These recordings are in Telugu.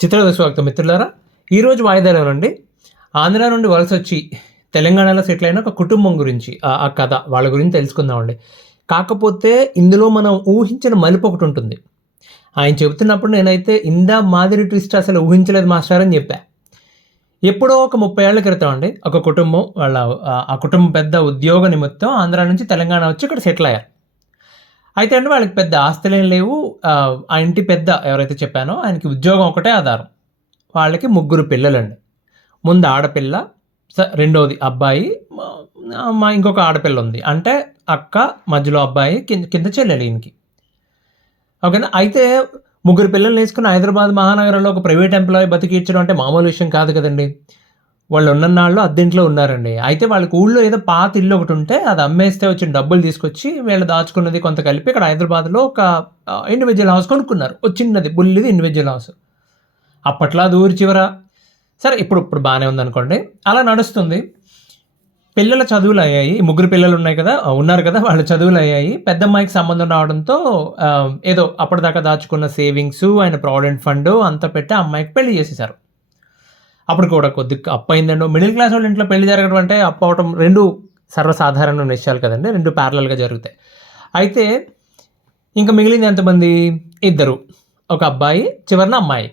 చిత్రదశ స్వాగతం మిత్రులారా. ఈరోజు వాయిదాలో నుండి ఆంధ్ర నుండి వలస వచ్చి తెలంగాణలో సెటిల్ అయిన ఒక కుటుంబం గురించి ఆ కథ వాళ్ళ గురించి తెలుసుకుందామండి. కాకపోతే ఇందులో మనం ఊహించిన మలుపు ఒకటి ఉంటుంది. ఆయన చెబుతున్నప్పుడు నేనైతే ఇందా మాదిరి ట్విస్ట్ అసలు ఊహించలేదు మాస్టర్ అని చెప్పా. ఎప్పుడో ఒక 30 ఏళ్ల క్రితం అండి ఒక కుటుంబం వాళ్ళ ఆ కుటుంబం పెద్ద ఉద్యోగ నిమిత్తం ఆంధ్ర నుంచి తెలంగాణ వచ్చి ఇక్కడ సెటిల్ అయ్యారు. అయితే అండి వాళ్ళకి పెద్ద ఆస్తులేం లేవు. ఆ ఇంటి పెద్ద ఎవరైతే చెప్పానో ఆయనకి ఉద్యోగం ఒకటే ఆధారం. వాళ్ళకి ముగ్గురు పిల్లలండి. ముందు ఆడపిల్ల, రెండోది అబ్బాయి, ఇంకొక ఆడపిల్ల ఉంది. అంటే అక్క, మధ్యలో అబ్బాయి, కింద చెల్లెలు ఈయనకి. ఓకేనా. అయితే ముగ్గురు పిల్లల్ని వేసుకుని హైదరాబాద్ మహానగరంలో ఒక ప్రైవేట్ ఎంప్లాయీ బతికించడం అంటే మామూలు విషయం కాదు కదండి. వాళ్ళు ఉన్నన్నాళ్ళు అద్దెంట్లో ఉన్నారండి. అయితే వాళ్ళకి ఊళ్ళో ఏదో పాత ఇల్లు ఒకటి ఉంటే అది అమ్మేస్తే వచ్చిన డబ్బులు తీసుకొచ్చి వీళ్ళు దాచుకున్నది కొంత కలిపి ఇక్కడ హైదరాబాద్లో ఒక ఇండివిజువల్ హౌస్ కొనుక్కున్నారు. ఒక చిన్నది బుల్లిది ఇండివిజువల్ హౌస్. అప్పట్లో అది ఊరి చివర. సరే ఇప్పుడు బాగానే ఉందనుకోండి. అలా నడుస్తుంది. పిల్లల చదువులు అయ్యాయి. ముగ్గురు పిల్లలు ఉన్నారు కదా వాళ్ళ చదువులు అయ్యాయి. పెద్దమ్మాయికి సంబంధం రావడంతో ఏదో అప్పటిదాకా దాచుకున్న సేవింగ్స్, ఆయన ప్రావిడెంట్ ఫండ్ అంతా పెట్టి అమ్మాయికి పెళ్లి చేసేసారు. అప్పుడు కూడా కొద్దిగా అప్పు అయిందండి. మిడిల్ క్లాస్ వాళ్ళ ఇంట్లో పెళ్లి జరగడం అంటే అప్పు అవటం రెండు సర్వసాధారణ విషయాలు కదండి. రెండు ప్యారలల్గా జరుగుతాయి. అయితే ఇంకా మిగిలింది ఎంతమంది? ఇద్దరు, ఒక అబ్బాయి, చివరిన అమ్మాయి.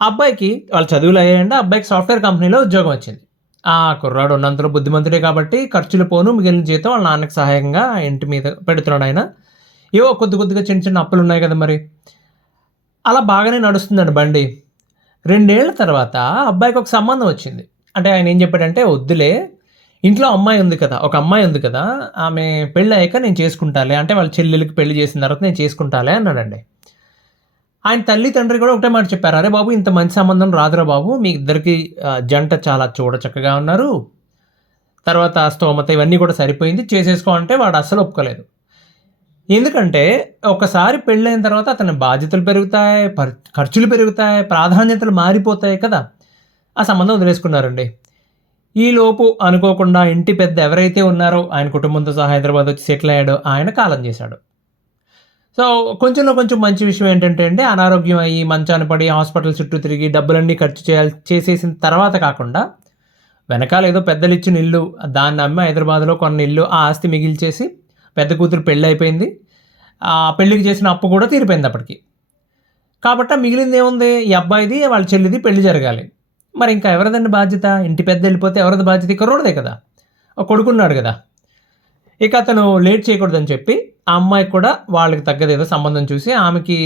ఆ అబ్బాయికి వాళ్ళ చదువులు అయ్యాయండి. అబ్బాయికి సాఫ్ట్వేర్ కంపెనీలో ఉద్యోగం వచ్చింది. ఆ కుర్రాడు ఉన్నంతలో బుద్ధిమంతుడే కాబట్టి ఖర్చులు పోను మిగిలిన జీతం వాళ్ళ నాన్నకి సహాయంగా ఇంటి మీద పెడుతున్నాడు ఆయన. ఏవో కొద్దిగా చిన్న చిన్న అప్పులు ఉన్నాయి కదా మరి. అలా బాగానే నడుస్తుందండి బండి. 2 ఏళ్ల తర్వాత అబ్బాయికి ఒక సంబంధం వచ్చింది. అంటే ఆయన ఏం చెప్పాడంటే, వద్దులే, ఇంట్లో అమ్మాయి ఉంది కదా, ఒక అమ్మాయి ఉంది కదా, ఆమె పెళ్ళి అయ్యాక నేను చేసుకుంటాలే, అంటే వాళ్ళ చెల్లెలకి పెళ్లి చేసిన తర్వాత నేను చేసుకుంటాలే అన్నాడండి. ఆయన తల్లి తండ్రి కూడా ఒకటే మాట చెప్పారు, అరే బాబు ఇంత మంచి సంబంధం రాదురా బాబు, మీ ఇద్దరికి జంట చాలా చక్కగా ఉన్నారు, తర్వాత స్తోమత ఇవన్నీ కూడా సరిపోయింది, చేసేసుకో అంటే వాడు అస్సలు ఒప్పుకోలేదు. ఎందుకంటే ఒకసారి పెళ్ళైన తర్వాత అతని బాధ్యతలు పెరుగుతాయి, ఖర్చులు పెరుగుతాయి, ప్రాధాన్యతలు మారిపోతాయి కదా. ఆ సంబంధం వదిలేసుకున్నారండి. ఈలోపు అనుకోకుండా ఇంటి పెద్ద ఎవరైతే ఉన్నారో ఆయన కుటుంబంతో సహా హైదరాబాద్ వచ్చి సెటిల్ అయ్యాడో ఆయన కాలం చేశాడు. సో కొంచెం మంచి విషయం ఏంటంటే అండి, అనారోగ్యం అయ్యి మంచాన పడి హాస్పిటల్ చుట్టూ తిరిగి డబ్బులన్నీ ఖర్చు చేసేసిన తర్వాత కాకుండా వెనకాల ఏదో పెద్దలు ఇచ్చిన ఇల్లు దాన్ని అమ్మి హైదరాబాద్లో కొన్న ఇల్లు, ఆ ఆస్తి మిగిల్చేసి పెద్ద కూతురు పెళ్ళి అయిపోయింది. ఆ పెళ్ళికి చేసిన అప్పు కూడా తీరిపోయింది అప్పటికి. కాబట్టి మిగిలింది ఏముంది? ఈ అబ్బాయిది వాళ్ళ చెల్లిది పెళ్లి జరగాలి. మరి ఇంకా ఎవరిదండి బాధ్యత? ఇంటి పెద్ద వెళ్ళిపోతే ఎవరిది బాధ్యత? కుర్రోడిదే కదా, ఒక కొడుకున్నాడు కదా. ఇక అతను లేట్ చేయకూడదని చెప్పి ఆ అమ్మాయికి కూడా వాళ్ళకి తగ్గది ఏదో సంబంధం చూసి ఆమెకి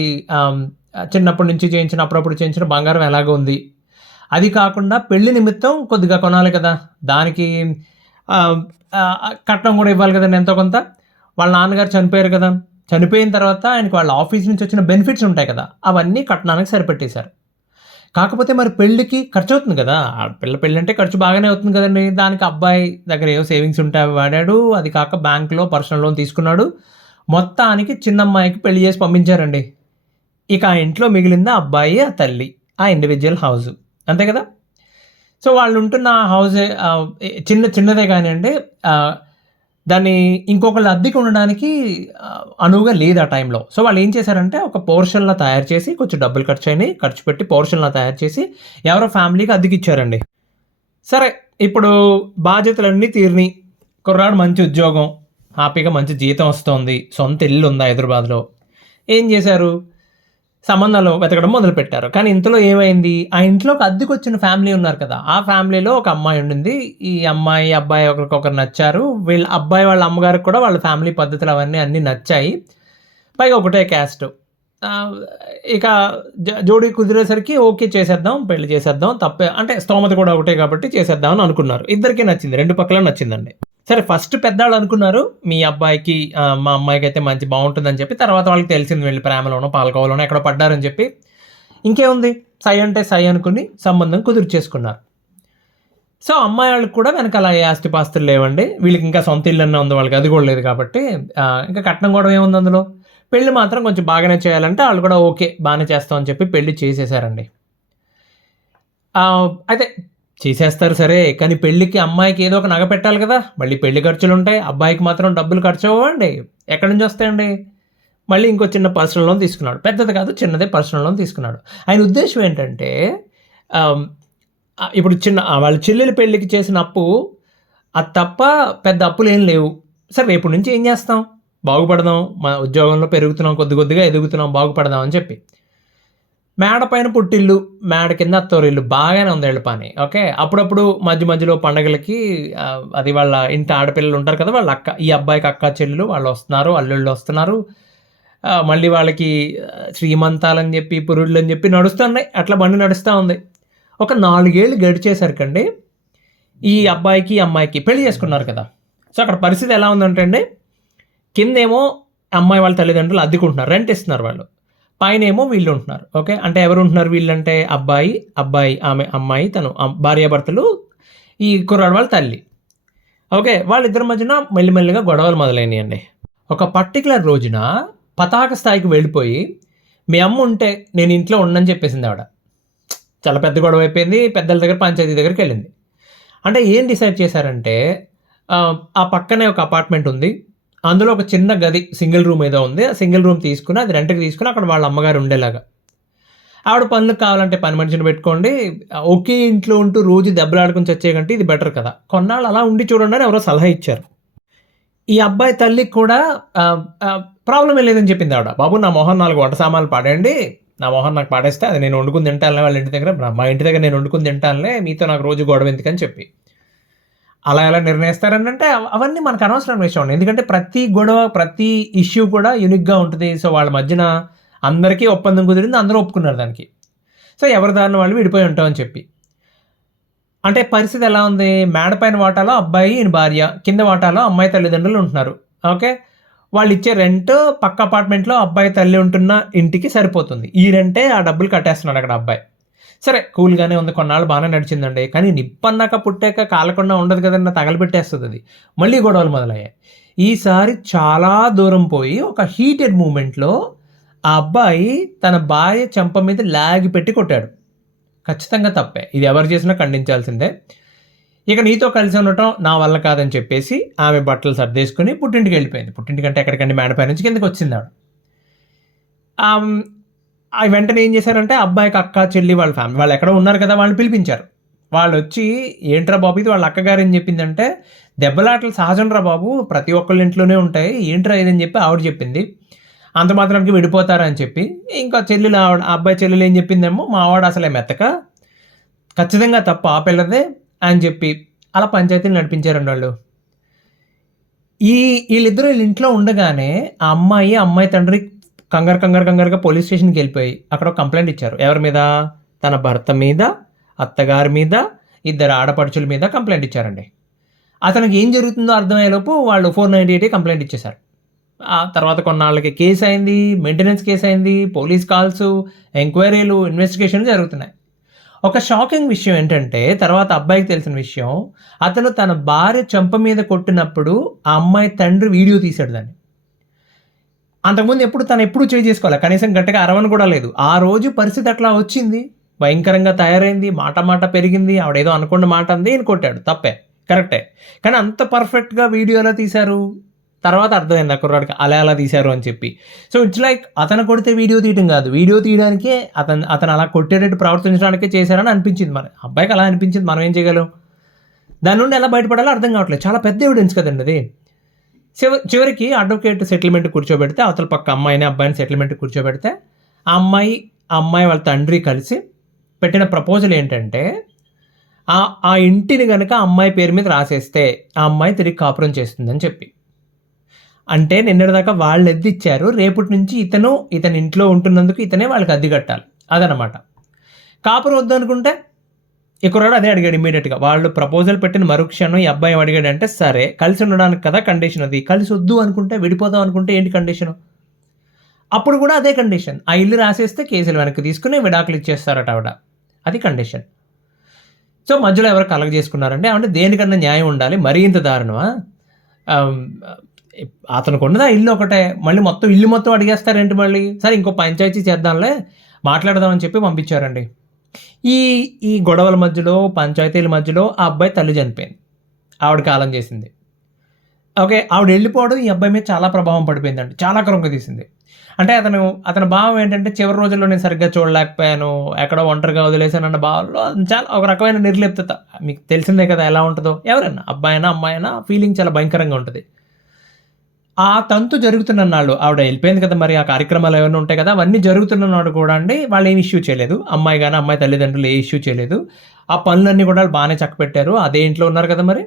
చిన్నప్పటి నుంచి అప్పుడప్పుడు చేయించిన బంగారం ఎలాగో ఉంది, అది కాకుండా పెళ్లి నిమిత్తం కొద్దిగా కొనాలి కదా, దానికి కట్నం కూడా ఇవ్వాలి కదండి ఎంతో కొంత. వాళ్ళ నాన్నగారు చనిపోయారు కదా, చనిపోయిన తర్వాత ఆయనకి వాళ్ళ ఆఫీస్ నుంచి వచ్చిన బెనిఫిట్స్ ఉంటాయి కదా, అవన్నీ కట్నానికి సరిపెట్టేశారు. కాకపోతే మరి పెళ్ళికి ఖర్చు అవుతుంది కదా, పెళ్ళి అంటే ఖర్చు బాగానే అవుతుంది కదండి. దానికి అబ్బాయి దగ్గర ఏవో సేవింగ్స్ ఉంటే అవి వాడాడు, అది కాక బ్యాంకులో పర్సనల్ లోన్ తీసుకున్నాడు. మొత్తానికి చిన్నమ్మాయికి పెళ్లి చేసి పంపించారండి. ఇక ఆ ఇంట్లో మిగిలింది ఆ అబ్బాయి, ఆ తల్లి, ఆ ఇండివిజువల్ హౌస్, అంతే కదా. సో వాళ్ళు ఉంటున్న హౌస్ చిన్నదే కానివ్వండి, దాన్ని ఇంకొకళ్ళు అద్దెకి ఉండడానికి అనువుగా లేదు ఆ టైంలో. సో వాళ్ళు ఏం చేశారంటే ఒక పోర్షన్లా తయారు చేసి, కొంచెం డబ్బులు ఖర్చు పెట్టి పోర్షన్లా తయారు చేసి ఎవరో ఫ్యామిలీకి అద్దెకి ఇచ్చారండి. సరే ఇప్పుడు బాధ్యతలన్నీ తీరినాయి, కుర్రాడు మంచి ఉద్యోగం, హ్యాపీగా మంచి జీతం వస్తుంది, సొంత ఇల్లు ఉంది హైదరాబాద్లో. ఏం చేశారు? సంబంధాలు వెతకడం మొదలుపెట్టారు. కానీ ఇంతలో ఏమైంది? ఆ ఇంట్లోకి అద్దెకి వచ్చిన ఫ్యామిలీ ఉన్నారు కదా, ఆ ఫ్యామిలీలో ఒక అమ్మాయి ఉండింది. ఈ అమ్మాయి అబ్బాయి ఒకరికొకరు నచ్చారు. వీళ్ళ అబ్బాయి వాళ్ళ అమ్మగారికి కూడా వాళ్ళ ఫ్యామిలీ పద్ధతులు అన్నీ నచ్చాయి. పైగా ఒకటే క్యాస్ట్. ఇక జోడీ కుదిరేసరికి ఓకే చేసేద్దాం, పెళ్లి చేసేద్దాం, తప్పే అంటే స్తోమత కూడా ఒకటే కాబట్టి చేసేద్దాం అని అనుకున్నారు. ఇద్దరికీ నచ్చింది, రెండు పక్కల నచ్చిందండి. సరే ఫస్ట్ పెద్దవాళ్ళు అనుకున్నారు మీ అబ్బాయికి మా అమ్మాయికి అయితే మంచి బాగుంటుందని చెప్పి. తర్వాత వాళ్ళకి తెలిసింది వీళ్ళు ప్రేమలోనో పాలకోవలోనో ఎక్కడో పడ్డారని చెప్పి. ఇంకేముంది, సై అంటే సై అనుకుని సంబంధం కుదుర్చేసుకున్నారు. సో అమ్మాయి వాళ్ళకి కూడా వెనకాల ఏ ఆస్తిపాస్తులు లేవండి. వీళ్ళకి ఇంకా సొంత ఇల్లు అన్న ఉంది, వాళ్ళకి అది కూడా లేదు కాబట్టి ఇంకా కట్నం కూడా ఏముంది అందులో. పెళ్లి మాత్రం కొంచెం బాగానే చేయాలంటే వాళ్ళు కూడా ఓకే బాగానే చేస్తామని చెప్పి పెళ్లి చేసేసారండి. అయితే చేసేస్తారు సరే, కానీ పెళ్ళికి అమ్మాయికి ఏదో ఒక నగ పెట్టాలి కదా, మళ్ళీ పెళ్లి ఖర్చులు ఉంటాయి. అబ్బాయికి మాత్రం డబ్బులు ఖర్చు అవ్వండి, ఎక్కడి నుంచి వస్తాయండి? మళ్ళీ ఇంకో చిన్న పర్సనల్ లోన్ తీసుకున్నాడు. పెద్దది కాదు, చిన్నదే పర్సనల్ లోన్ తీసుకున్నాడు. ఆయన ఉద్దేశ్యం ఏంటంటే ఆహ్, ఇప్పుడు వాళ్ళ చెల్లెలి పెళ్ళికి చేసిన అప్పు అది తప్ప పెద్ద అప్పులేం లేవు. సరే రేపటి నుంచి ఏం చేస్తాం? బాగుపడదాం. మన ఉద్యోగంలో పెరుగుతున్నాం, కొద్ది కొద్దిగా ఎదుగుతున్నాం, బాగుపడదాం అని చెప్పి. మేడ పైన పుట్టిల్లు, మేడ కింద అత్తోరిల్లు బాగానే ఉంది వీళ్ళ పని. ఓకే. అప్పుడప్పుడు మధ్య మధ్యలో పండగలకి అది వాళ్ళ ఇంటి ఆడపిల్లలు ఉంటారు కదా! వాళ్ళ అక్క, ఈ అబ్బాయికి అక్క, చెల్లెలు వాళ్ళు వస్తున్నారు, అల్లుళ్ళు వస్తున్నారు. మళ్ళీ వాళ్ళకి శ్రీమంతాలని చెప్పి, పురుళ్ళని చెప్పి నడుస్తున్నాయి. అట్లా బండి నడుస్తా ఉంది. ఒక 4 ఏళ్ళు గడిచేసరికండి ఈ అబ్బాయికి, అమ్మాయికి పెళ్లి చేసుకున్నారు కదా! సో, అక్కడ పరిస్థితి ఎలా ఉందంటే అండి, కిందేమో అమ్మాయి వాళ్ళ తల్లిదండ్రులు అద్దెకుంటున్నారు. రెంట్ ఇస్తున్నారు వాళ్ళు. పైనేమో వీళ్ళు ఉంటున్నారు. ఓకే. అంటే ఎవరు ఉంటున్నారు వీళ్ళంటే అబ్బాయి ఆమె అమ్మాయి తను భార్యాభర్తలు, ఈ కుర్రాడు వాళ్ళ తల్లి. ఓకే. వాళ్ళిద్దరి మధ్యన మెల్లిమెల్లిగా గొడవలు మొదలైనాయండి. ఒక పర్టిక్యులర్ రోజున పతాక స్థాయికి వెళ్ళిపోయి, మీ అమ్మ ఉంటే నేను ఇంట్లో ఉండనని చెప్పేసింది ఆవిడ. చాలా పెద్ద గొడవ అయిపోయింది. పెద్దల దగ్గర పంచాయతీ దగ్గరికెళ్ళింది. అంటే ఏం డిసైడ్ చేశారంటే ఆ పక్కనే ఒక అపార్ట్మెంట్ ఉంది. అందులో ఒక చిన్న గది సింగిల్ రూమ్ ఏదో ఉంది. ఆ సింగిల్ రూమ్ తీసుకొని అది రెంట్‌కి తీసుకొని అక్కడ వాళ్ళ అమ్మగారు ఉండేలాగా. ఆవిడ పనులకు కావాలంటే పని మనిషిని పెట్టుకోండి. ఒకే ఇంట్లో ఉంటూ రోజు దెబ్బలాడుకొని చచ్చే కంటే ఇది బెటర్ కదా! కొన్నాళ్ళు అలా ఉండి చూడండి అని ఎవరో సలహా ఇచ్చారు. ఈ అబ్బాయి తల్లికి కూడా ప్రాబ్లమ్ ఏం లేదని చెప్పింది ఆవిడ. బాబు నా మొహం 4 వంట సామాన్లు పడేయండి. నా మొహం నాకు పడేస్తే అది నేను వండుకొని తింటానులే వాళ్ళ ఇంటి దగ్గర. మా ఇంటి దగ్గర నేను వండుకొని తింటానులే. మీతో నాకు రోజు గొడవ ఎందుకని చెప్పి. అలా ఎలా నిర్ణయిస్తారనంటే అవన్నీ మనకు అనవసరమైన విషయం అండి. ఎందుకంటే ప్రతి గొడవ, ప్రతి ఇష్యూ కూడా యూనిక్‌గా ఉంటది. సో, వాళ్ళ మధ్యన అందరికీ ఒప్పందం కుదిరింది. అందరూ ఒప్పుకున్నారు దానికి. సో, ఎవరి దారిన వాళ్ళు విడిపోయి ఉంటామని చెప్పి. అంటే పరిస్థితి ఎలా ఉంది? మేడ పైన వాటాలో అబ్బాయి, ఈయన భార్య. కింద వాటాలో అమ్మాయి తల్లిదండ్రులు ఉంటున్నారు. ఓకే. వాళ్ళిచ్చే రెంట్ పక్క అపార్ట్మెంట్‌లో అబ్బాయి తల్లి ఉంటున్న ఇంటికి సరిపోతుంది. ఈ రెంటే ఆ డబ్బులు కట్టేస్తున్నాడు అక్కడ అబ్బాయి. సరే కూల్‌గానే ఉంది. కొన్నాళ్ళు బానే నడిచిందండి. కానీ నిప్పన్నాక పుట్టాక కాలకుండా ఉండదు కదండీ! తగలబెట్టేస్తదది. మళ్ళీ గొడవలు మొదలయ్యాయి. ఈసారి చాలా దూరం పోయి ఒక హీటెడ్ మూవ్‌మెంట్‌లో ఆ అబ్బాయి తన భార్య చెంప మీద లాగి పెట్టి కొట్టాడు. ఖచ్చితంగా తప్పే. ఇది ఎవరు చేసినా ఖండించాల్సిందే. ఇక నీతో కలిసి ఉండటం నా వల్ల కాదని చెప్పేసి ఆమె బట్టలు సర్దేసుకొని పుట్టింటికెళ్ళిపోయింది. పుట్టింటికంటే ఎక్కడికండి మేడపై నుంచి కిందకొచ్చిందావిడ. వెంటనే ఏం చేశారంటే అబ్బాయికి అక్క, చెల్లి వాళ్ళ ఫ్యామిలీ వాళ్ళెక్కడో ఉన్నారు కదా! వాళ్ళని పిలిపించారు. వాళ్ళొచ్చి ఏంట్రా బాబు ఇది వాళ్ళ అక్కగారు ఏం చెప్పిందంటే, దెబ్బలాటలు సహజంరా బాబు ప్రతి ఒక్కళ్ళ ఇంట్లోనే ఉంటాయి. ఏంట్రా ఇదని చెప్పి ఆవిడ చెప్పింది. అంత మాత్రానికి విడిపోతారా అని చెప్పి. ఇంకా చెల్లెలు ఆవిడ అబ్బాయి చెల్లెలు ఏం చెప్పిందేమో మా వాడు అసలే మెతక. ఖచ్చితంగా తప్పు ఆ పిల్లదే అని చెప్పి అలా పంచాయతీలు నడిపించారండి వాళ్ళు. ఈళ్ళిద్దరూ ఇంట్లో ఉండగానే ఆ అమ్మాయి తండ్రి కంగారుగా పోలీస్ స్టేషన్‌కెళ్ళిపోయి అక్కడ ఒక కంప్లెయింట్ ఇచ్చారు. ఎవరి మీద? తన భర్త మీద, అత్తగారి మీద, ఇద్దరు ఆడపడుచుల మీద కంప్లెయింట్ ఇచ్చారండి. అతనికి ఏం జరుగుతుందో అర్థమయ్యేలోపు వాళ్ళు 498 కంప్లెయింట్ ఇచ్చేశారు. ఆ తర్వాత కొన్నాళ్ళకి కేసయింది. మెయింటెనెన్స్ కేసయింది. పోలీస్ కాల్సు, ఎంక్వైరీలు, ఇన్వెస్టిగేషన్‌లు జరుగుతున్నాయి. ఒక షాకింగ్ విషయం ఏంటంటే తర్వాత అబ్బాయికి తెలిసిన విషయం, అతను తన భార్య చెంప మీద కొట్టినప్పుడు ఆ అమ్మాయి తండ్రి వీడియో తీశాడు దాన్ని. అంతకుముందు తనెప్పుడు చేయి చేసుకోలే. కనీసం గట్టిగా అరవను కూడా లేదు. ఆ రోజు పరిస్థితి అట్లా వచ్చింది. భయంకరంగా తయారైంది. మాట పెరిగింది. ఆవిడేదో అనుకున్న మాట అంది. ఈయన కొట్టాడు. తప్పే. కరెక్టే. కానీ అంత పర్ఫెక్ట్‌గా వీడియో ఎలా తీశారు? తర్వాత అర్థమైంది ఆ కుర్రాడికి అలా తీశారు అని చెప్పి. సో, ఇట్స్ లైక్ అతను కొడితే వీడియో తీయటం కాదు. వీడియో తీయడానికే అతను అలా కొట్టేటట్టు ప్రవర్తించడానికే చేశారని అనిపించింది మరి. అబ్బాయికి అలా అనిపించింది. మనం ఏం చేయగలం? దాని నుండి ఎలా బయటపడాలో అర్థం కావట్లేదు. చాలా పెద్ద ఎవిడెన్స్ కదండీ అది. చివరికి అడ్వకేట్ సెటిల్మెంట్ కూర్చోబెడితే అవతల పక్క అమ్మాయిని, అబ్బాయిని సెటిల్మెంట్ కూర్చోబెడితే ఆ అమ్మాయి వాళ్ళ తండ్రి కలిసి పెట్టిన ప్రపోజల్ ఏంటంటే ఆ ఇంటిని గనక అమ్మాయి పేరు మీద రాసేస్తే ఆ అమ్మాయి తిరిగి కాపురం చేస్తుందని చెప్పి. అంటే నిన్నటిదాకా వాళ్ళు అద్దెచ్చారు. రేపటి నుంచి ఇతని ఇంట్లో ఉంటున్నందుకు ఇతనే వాళ్ళకి అద్దె కట్టాలి. అదనమాట. కాపురం వద్దనుకుంటే ఈ కుర్రాడు అదే అడిగాడు ఇమ్మీడియట్‌గా. వాళ్ళు ప్రపోజల్ పెట్టిన మరుక్షణం ఈ అబ్బాయి ఏమడిగాడంటే, సరే కలిసి ఉండడానికి కదా కండిషన్ అది. కలిసి వద్దు అనుకుంటే, విడిపోదాం అనుకుంటే ఏంటి కండిషను? అప్పుడు కూడా అదే కండిషన్. ఆ ఇల్లు రాసేస్తే కేసులు వెనక్కి తీసుకొని విడాకులు ఇచ్చేస్తారట ఆవిడ. అది కండిషన్. సో, మధ్యలో ఎవరో కలగజేసుకున్నారంటే ఏమంటే దేనికన్నా న్యాయం ఉండాలి. మరీ ఇంత దారుణమా? అతనుకున్నది ఆ ఇల్లు ఒకటే. మళ్ళీ ఇల్లు మొత్తం అడిగేస్తారేంటి మళ్ళీ? సరే ఇంకో పంచాయతీ చేద్దాంలే, మాట్లాడదామని చెప్పి పంపించారండి. ఈ గొడవల మధ్యలో, పంచాయతీల మధ్యలో ఆ అబ్బాయి తల్లి చనిపోయింది. ఆవిడ కాలం చేసింది. ఓకే. ఆవిడ వెళ్ళిపోవడం ఈ అబ్బాయి మీద చాలా ప్రభావం పడిపోయిందండి. చాలా కృంగదీసింది. అంటే అతని భావం ఏంటంటే, చివరి రోజుల్లో నేను సరిగ్గా చూడలేకపోయాను, ఎక్కడో ఒంటరిగా వదిలేసానన్న భావంలో చాలా ఒక రకమైన నిర్లిప్తత. మీకు తెలిసిందే కదా ఎలా ఉంటదో. ఎవరైనా అబ్బాయైనా, అమ్మాయైనా ఫీలింగ్ చాలా భయంకరంగా ఉంటది. ఆ తంతు జరుగుతున్నన్నాళ్ళు ఆవిడ ఎళ్ళిపోయింది కదా! మరి ఆ కార్యక్రమాలు ఏవన్నా ఉంటాయి కదా! అవన్నీ జరుగుతున్ననాడు కూడా అండి వాళ్ళేమి ఇష్యూ చేయలేదు. అమ్మాయి గాని, అమ్మాయి తల్లిదండ్రులు ఏ ఇష్యూ చేయలేదు. ఆ పనులన్నీ కూడా ఆళ్ళు బానే చక్కబెట్టారు. అదే ఇంట్లో ఉన్నారు కదా మరి.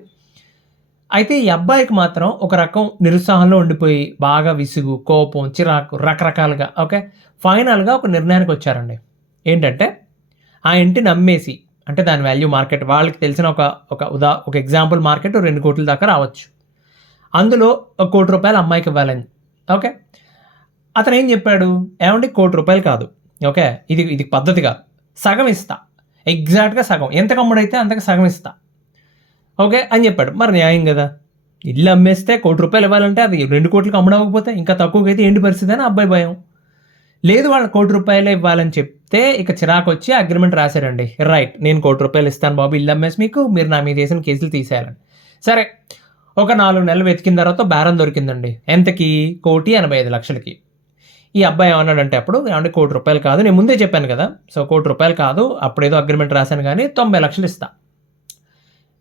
అయితే ఈ అబ్బాయికి మాత్రం ఒక రకం నిరుత్సాహంలో ఉండిపోయి, బాగా విసుగు, కోపం, చిరాకు రకరకాలుగా ఓకే. ఫైనల్‌గా ఒక నిర్ణయానికొచ్చారండి. ఏంటంటే, ఆ ఇంటిని అమ్మేసి అంటే దాని వాల్యూ మార్కెట్ వాళ్ళకి తెలిసిన ఒక ఎగ్జాంపుల్ మార్కెట్ 2,00,00,000 దాకా రావచ్చు. అందులో ఒక రూ. 1,00,00,000 అమ్మాయికివ్వాలని. ఓకే. అతనేం జెప్పాడు, ఏవండీ రూ. 1,00,00,000 కాదు. ఓకే. ఇది పద్ధతి కాదు. సగం ఇస్తా. ఎగ్జాక్ట్‌గా సగం. ఎంతకు అమ్ముడైతే అంతకు సగం ఇస్తా. ఓకే. అని జెప్పాడు. మరి న్యాయం గదా! ఇల్లు అమ్మేస్తే రూ. 1,00,00,000 ఇవ్వాలంటే అది 2,00,00,000కి అమ్ముడవ్వకపోతే ఇంకా తక్కువకైతే ఏంటి పరిస్థితి అని అబ్బాయి భయం. లేదు వాళ్ళు రూ. 1,00,00,000 ఇవ్వాలని చెప్తే ఇక చిరాకొచ్చి అగ్రీమెంట్ రాసాడండి. రైట్. నేను రూ. 1,00,00,000 ఇస్తాను బాబు ఇల్లు అమ్మేసి మీకు. మీరు నా మీద ఏసిన కేసులు తీసేయాలని. సరే. ఒక 4 నెలలు వెతికిన తర్వాత బేరం దొరికిందండి. ఎంతకి? 1,85,00,000కి. ఈ అబ్బాయి ఏమన్నాడంటే అప్పుడు ఏవండీ రూ. 1,00,00,000 కాదు. నేను ముందే చెప్పాను కదా! సో రూ. 1,00,00,000 కాదు. అప్పుడేదో అగ్రీమెంట్ రాసాను గానీ 90,00,000 ఇస్తా.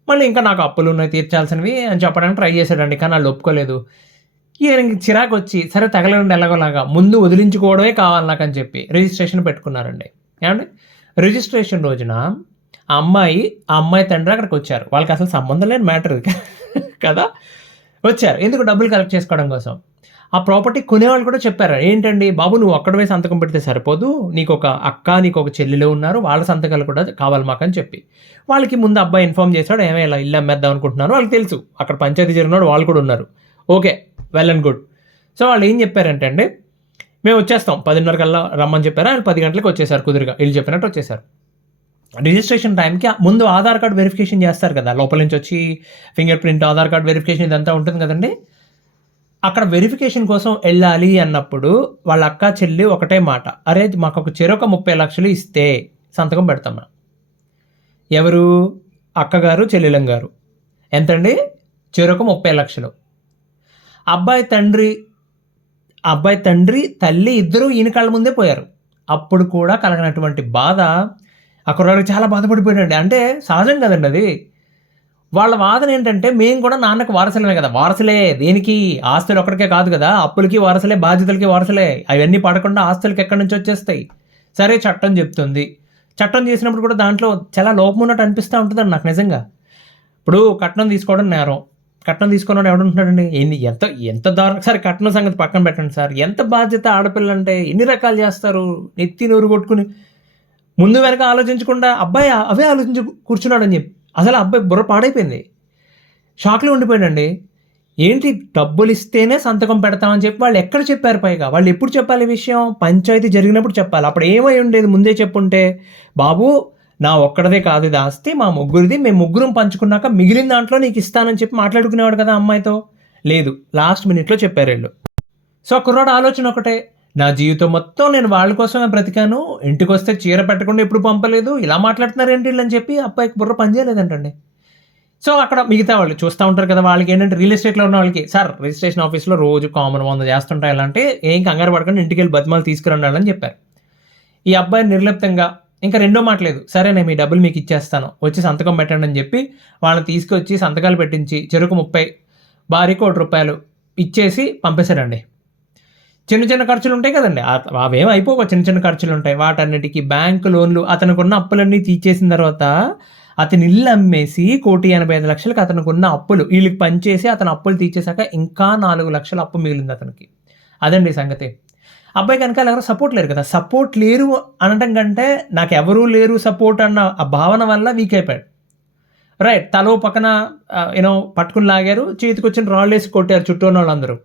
మళ్ళీ ఇంకా నాకు అప్పులున్నాయి తీర్చాల్సినవి అని చెప్పడానికి ట్రై చేశాడండి. కానీ ఆళ్ళు ఒప్పుకోలేదు. ఈయనకి చిరాకొచ్చి సరే తగలడండి ఎలాగోలాగా ముందు వదిలించుకోవడమే కావాలి నాకని చెప్పి రిజిస్ట్రేషన్ పెట్టుకున్నారండి. ఏవండీ రిజిస్ట్రేషన్ రోజున ఆ అమ్మాయి తండ్రి అక్కడికొచ్చారు. వాళ్ళకసలు సంబంధం లేని మ్యాటర్ ఇది కదా! వచ్చారు. ఎందుకు డబ్బులు కలెక్ట్ చేసుకోవడం కోసం. ఆ ప్రాపర్టీ కొనేవాళ్ళు కూడా చెప్పారు. ఏంటండి బాబు నువ్వు ఒక్కడివే సంతకం పెడితే సరిపోదు. నీకొక అక్క, నీకొక చెల్లెలు ఉన్నారు. వాళ్ళ సంతకాలు కూడా కావాలి మాకని చెప్పి. వాళ్ళకి ముందు అబ్బాయి ఇన్ఫార్మ్ చేసాడు. ఏమో ఇలా ఇల్లు అమ్మేద్దాం అనుకుంటున్నాను. వాళ్ళకి తెలుసు. అక్కడ పంచాయతీ జరిగినోడు వాళ్ళు కూడా ఉన్నారు. Okay. Well and good. So వాళ్ళు ఏం చెప్పారంటే అండి, మేము వచ్చేస్తాం 10:30 కల్లా రమ్మని చెప్పారు. ఆయన 10 గంటలకి వచ్చేసారు కుదురుగా. ఈళ్ళు చెప్పినట్టు వచ్చేసారు. రిజిస్ట్రేషన్ టైంకి ముందు ఆధార్ కార్డ్ వెరిఫికేషన్ చేస్తారు కదా! లోపల నుంచి వచ్చి finger print, Aadhaar card verification ఇదంతా ఉంటుంది కదండీ! అక్కడ వెరిఫికేషన్ కోసం ఎళ్ళాలి అన్నప్పుడు వాళ్ళ అక్క, చెల్లి ఒకటే మాట. అరే! మాకొక చెరొక 30,00,000 ఇస్తే సంతకం పెడతాం మేము. ఎవరు? అక్కగారు, చెల్లెలంగారు. ఎంతండి? చెరొక 30,00,000. అబ్బాయి తండ్రి, తల్లి ఇద్దరూ ఈయన కళ్ళ ముందే పోయారు. అప్పుడు కూడా కలగనటువంటి బాధ ఆ కుర్రాడికి చాలా బాధపడిపోయాడండి. అంటే సహజం కదండీ అది. వాళ్ళ వాదన ఏంటంటే మేము కూడా నాన్నకి వారసులమే కదా! వారసులే దేనికి? ఆస్తులు ఒక్కడికే కాదు కదా! అప్పులకి వారసులే, బాధ్యతలకి వారసులే. అవన్నీ పడకుండా ఆస్తులకి ఎక్కడి నుంచి వచ్చేస్తాయి. సరే చట్టం చెప్తుంది. చట్టం చేసినప్పుడు కూడా దాంట్లో చాలా లోపం ఉన్నట్టు అనిపిస్తా ఉంటదండి నాకు నిజంగా. ఇప్పుడు కట్నం తీసుకోవడం నేరం. కట్నం తీసుకున్నోడు ఎవడుంటున్నాడండి? ఎంత ఎంత దారుణం సరే కట్నం సంగతి పక్కన పెట్టండి సార్. ఎంత బాధ్యత ఆడపిల్లంటే ఎన్ని రకాలు చేస్తారు? నెత్తి నోరు కొట్టుకొని ముందు వెనక ఆలోచించకుండా అబ్బాయి అవే ఆలోచించి కూర్చున్నాడని చెప్పి. అసలు ఆ అబ్బాయి బుర్ర పాడైపోయింది. షాక్‌లో ఉండిపోయాడండి. ఏంటి డబ్బులిస్తేనే సంతకం పెడతామని చెప్పి వాళ్ళు ఎక్కడ చెప్పారు పైగా? వాళ్ళు ఎప్పుడు చెప్పాలి ఈ విషయం? పంచాయతీ జరిగినప్పుడు చెప్పాలి. అప్పుడు ఏమై ఉండేది ముందే చెప్పుంటే? బాబు నా ఒక్కడిదే కాదు ఇది ఆస్తి మా ముగ్గురిది. మేము ముగ్గురం పంచుకున్నాక మిగిలిన దాంట్లో నీకు ఇస్తానని చెప్పి మాట్లాడుకునేవాడు కదా అమ్మాయితో. లేదు లాస్ట్ మినిట్‌లో చెప్పారీళ్ళు. సో ఆ కుర్రాడి ఆలోచన ఒకటే. నా జీవితం మొత్తం నేను వాళ్ళ కోసమే బ్రతికాను. ఇంటికొస్తే చీర పెట్టకుండా ఎప్పుడు పంపలేదు. ఇలా మాట్లాడుతున్నారేంటి ఈళ్ళని చెప్పి అబ్బాయికి బుర్ర పని చేయలేదంటండి. సో అక్కడ మిగతా వాళ్ళు చూస్తా ఉంటారు కదా! వాళ్ళకేంటంటే రియల్ ఎస్టేట్‌లో ఉన్న వాళ్ళకి సార్ రిజిస్ట్రేషన్ ఆఫీస్‌లో రోజు కామన్ 100 చేస్తుంటాయి ఇలా అంటే, ఏం కంగారు పడకండి ఇంటికెళ్ళి బతిమాలి తీసుకురండి అని చెప్పారు. ఈ అబ్బాయి నిర్లిప్తంగా ఇంకా రెండో మాట లేదు. సరే నేను మీ డబ్బులు మీకు ఇచ్చేస్తాను. వచ్చి సంతకం పెట్టండి అని చెప్పి వాళ్ళని తీసుకొచ్చి సంతకాలు పెట్టించి చెరుకు 30 భార్యకి రూ. 1 ఇచ్చేసి పంపేసాడండి. చిన్న చిన్న ఖర్చులుంటాయి కదండీ! అవేం అయిపోవు చిన్న చిన్న ఖర్చులుంటాయి. వాటన్నిటికి బ్యాంక్ లోన్‌లు అతనికున్న అప్పులన్నీ తీర్చేసిన తర్వాత అతని ఇల్లు అమ్మేసి 1,85,00,000కి అతనికున్న అప్పులు ఈళ్ళకి పంచేసి అతని అప్పులు తీర్చేసాక ఇంకా 4,00,000 అప్పు మిగిలింది అతనికి. అదండి సంగతి. అబ్బాయికి వెనకాల ఎవరు సపోర్ట్ లేరు కదా! సపోర్ట్ లేరు అనడం కంటే నాకెవరూ లేరు సపోర్ట్ అన్న ఆ భావన వల్ల వీక్ అయిపోయాడు. రైట్. తలో పక్కన పట్టుకొని లాగారు. చేతికొచ్చిన రాళ్ళేసి కొట్టారు చుట్టూ ఉన్నోళ్ళందరూ.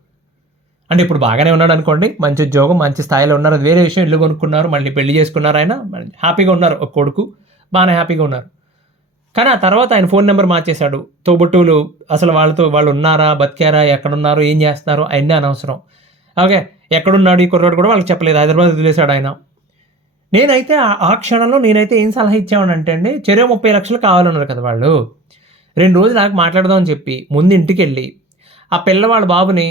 అంటే ఇప్పుడు బాగానే ఉన్నాడనుకోండి. మంచి ఉద్యోగం, మంచి స్థాయిలో ఉన్నారు. అది వేరే విషయం. ఇల్లు కొనుక్కున్నారు. మళ్ళీ పెళ్లి చేసుకున్నారు ఆయన. హ్యాపీగా ఉన్నారు. ఒక కొడుకు. బాగానే హ్యాపీగా ఉన్నారు. కానీ ఆ తర్వాత ఆయన ఫోన్ నెంబర్ మార్చేశాడు. తోబుట్టువులు అసలు వాళ్ళు ఉన్నారా? బతికారా? ఎక్కడున్నారు? ఏం చేస్తున్నారు? అయన్నీ అనవసరం. ఓకే. ఎక్కడున్నాడు ఈ కుర్రాడు కూడా వాళ్ళకి చెప్పలేదు. హైదరాబాద్ వదిలేసాడు ఆయన. నేనైతే ఆ క్షణంలో ఏం సలహా ఇచ్చామనంటే అండి, చెరో 30,00,000 కావాలన్నారు కదా వాళ్ళు. 2 రోజులు ఆగి మాట్లాడదాం అని చెప్పి ముందు ఇంటికెళ్ళి ఆ పిల్లవాళ్ళ బాబుని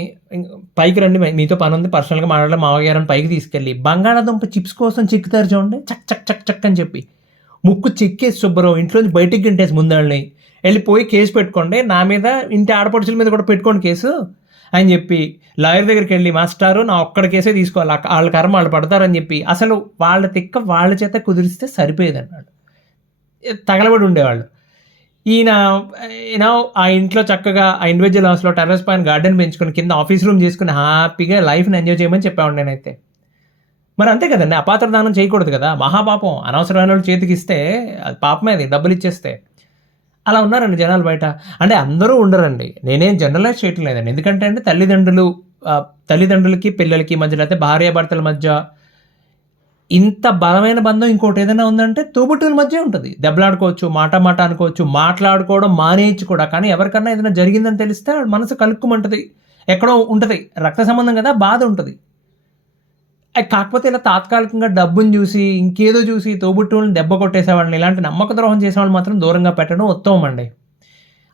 పైకి రండి మీతో పని ఉంది పర్సనల్గా మాట్లాడాలి మావగారని పైకి తీసుకెళ్ళి బంగాళాదుంప చిప్స్ కోసం చిక్కుతారు చూడండి చక్ చక్ చక్ చక్ అని చెప్పి ముక్కు చిక్కేసి శుభ్రం ఇంట్లోంచి బయటికి గంటేసి ముందాళ్ళని వెళ్ళిపోయి కేసు పెట్టుకోండి నా మీద ఇంటి ఆడపడుచుల మీద కూడా పెట్టుకోండి కేసు అని చెప్పి లాయర్ దగ్గరికి వెళ్ళి మాస్టారు నా ఒక్కడ కేసే తీసుకోవాలి వాళ్ళ కర్మ వాళ్ళు పడతారని చెప్పి అసలు వాళ్ళ తిక్క వాళ్ళ చేత కుదిరిస్తే సరిపోయేది అన్నాడు. తగలబడి ఉండేవాళ్ళు. ఈయన ఆ ఇంట్లో చక్కగా ఆ ఇండివిజువల్ హౌస్లో టెర్రస్ పైన గార్డెన్ పెంచుకొని కింద ఆఫీస్ రూమ్ చేసుకుని హ్యాపీగా లైఫ్ని ఎంజాయ్ చేయమని చెప్పేవాడు నేనైతే. మరి అంతే కదండి, అపాత్ర దానం చేయకూడదు కదా, మహాపాపం. అనవసరమైన వాళ్ళు చేతికి ఇస్తే అది పాపమే, అది డబ్బులు ఇచ్చేస్తే. అలా ఉన్నారండి జనాలు బయట. అంటే అందరూ ఉండరండి, నేనేం జనరలైజ్ చేయటం లేదండి. ఎందుకంటే అండి తల్లిదండ్రులకి పిల్లలకి మధ్య లేకపోతే భార్యాభర్తల మధ్య ఇంత బలమైన బంధం ఇంకోటి ఏదైనా ఉందంటే తోబుట్టుల మధ్య ఉంటుంది. దెబ్బలాడుకోవచ్చు, మాట అనుకోవచ్చు, మాట్లాడుకోవడం మానేయచ్చు కూడా. కానీ ఎవరికన్నా ఏదైనా జరిగిందని తెలిస్తే వాళ్ళ మనసు కలుక్కుమంటుంది, ఎక్కడో ఉంటుంది, రక్త సంబంధం కదా, బాధ ఉంటుంది. కాకపోతే ఇలా తాత్కాలికంగా డబ్బుని చూసి ఇంకేదో చూసి తోబుట్టువులను దెబ్బ కొట్టేసేవాళ్ళని, ఇలాంటి నమ్మక ద్రోహం చేసేవాళ్ళు మాత్రం దూరంగా పెట్టడం ఉత్తమం అండి.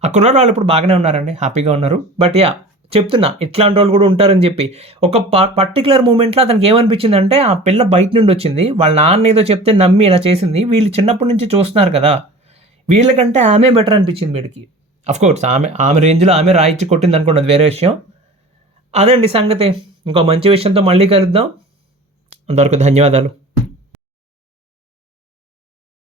అక్కడ వాళ్ళు ఇప్పుడు బాగానే ఉన్నారండి, హ్యాపీగా ఉన్నారు. బట్ చెప్తున్నా ఇట్లాంటి వాళ్ళు కూడా ఉంటారని చెప్పి. ఒక పర్టికులర్ మూమెంట్లో అతనికి ఏమనిపించిందంటే ఆ పిల్ల బయట నుండి వచ్చింది, వాళ్ళ నాన్న ఏదో చెప్తే నమ్మి ఇలా చేసింది, వీళ్ళు చిన్నప్పటి నుంచి చూస్తున్నారు కదా, వీళ్ళకంటే ఆమె బెటర్ అనిపించింది వీడికి. అఫ్కోర్స్ ఆమె రేంజ్లో ఆమె రాయిచ్చి కొట్టింది అనుకోండి, అది వేరే విషయం. అదండి సంగతి. ఇంకో మంచి విషయంతో మళ్ళీ కలుద్దాం. అంతవరకు ధన్యవాదాలు.